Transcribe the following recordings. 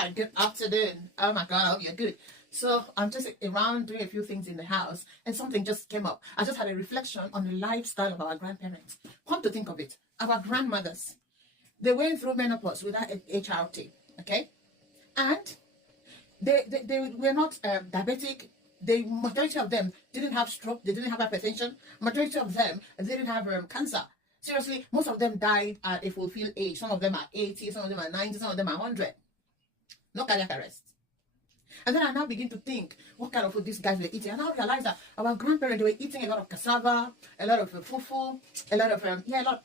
Hi, good afternoon. Oh my God, I hope you're good. So I'm just around doing a few things in the house and something just came up. I just had a reflection on the lifestyle of our grandparents. Come to think of it, our grandmothers, they went through menopause without HRT, okay? And they were not diabetic. The majority of them didn't have stroke, they didn't have hypertension. Majority of them didn't have cancer. Seriously, most of them died at a fulfilled age. Some of them are 80, some of them are 90, some of them are 100. No cardiac arrest. And then I now begin to think what kind of food these guys were eating. And I realized that our grandparents, they were eating a lot of cassava, a lot of fufu, a lot of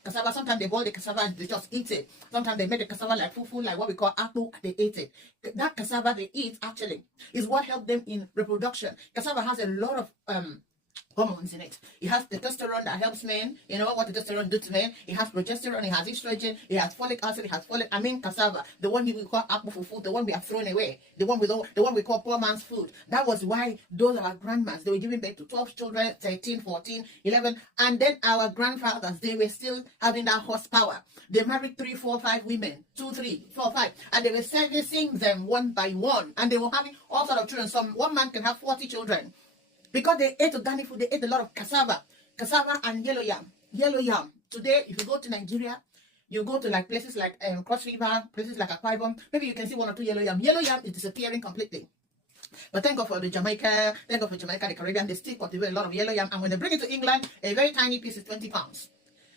cassava. Sometimes they boil the cassava and they just eat it. Sometimes they made the cassava like fufu, like what we call apple, and they ate it. That cassava they eat actually is what helped them in reproduction. Cassava has a lot of hormones in it. It has testosterone that helps men. You know what testosterone do to men? It has progesterone, it has estrogen, it has folic acid, it has folate. I mean cassava, the one we call apple fufu, the one we have thrown away, the one we call poor man's food. That was why those are our grandmas. They were giving birth to 12 children, 13, 14, 11, and then our grandfathers, they were still having that horsepower. They married 3, 4, 5 women, 2, 3, 4, 5, and they were servicing them one by one, and they were having all sorts of children. One man can have 40 children. Because they ate organic food, they ate a lot of cassava and yellow yam. Yellow yam. Today, if you go to Nigeria, you go to like places like Cross River, places like Akwa Ibom, maybe you can see 1 or 2 yellow yam. Yellow yam is disappearing completely. But thank God for Jamaica, the Caribbean, they still cultivate a lot of yellow yam. And when they bring it to England, a very tiny piece is 20 pounds.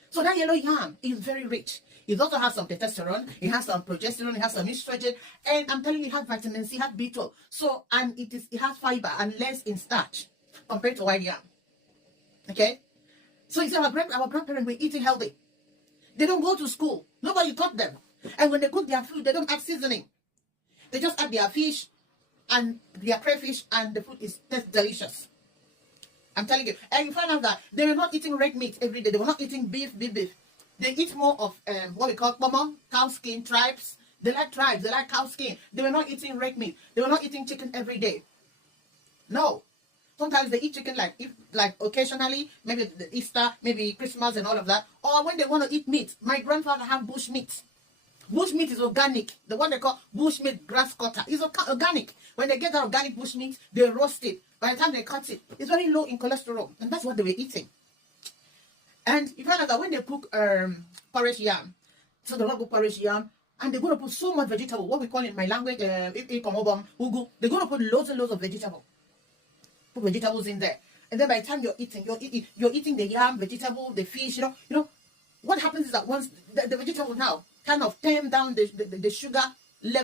So that yellow yam is very rich. It also has some testosterone, it has some progesterone, it has some estrogen, and I'm telling you, it has vitamin C, it has B12. So, and it has fiber and less in starch compared to white yam. Okay? So you see, our grandparents were eating healthy. They don't go to school. Nobody taught them. And when they cook their food, they don't add seasoning. They just add their fish and their crayfish, and the food tastes delicious. I'm telling you. And you find out that they were not eating red meat every day. They were not eating beef. They eat more of what we call common cow skin tribes. They like tribes. They like cow skin. They were not eating red meat. They were not eating chicken every day. No. Sometimes they eat chicken like occasionally, maybe the Easter, maybe Christmas and all of that. Or when they want to eat meat. My grandfather had bush meat. Bush meat is organic. The one they call bush meat grass cutter is organic. When they get that organic bush meat, they roast it. By the time they cut it, it's very low in cholesterol. And that's what they were eating. And you find out that when they cook porridge yam, so they're not good porridge yam, and they're going to put so much vegetable, what we call in my language, they're going to put loads and loads of vegetable. Put vegetables in there, and then by the time you're eating the yam, vegetable, the fish, you know what happens is that once the vegetable now kind of tame down the sugar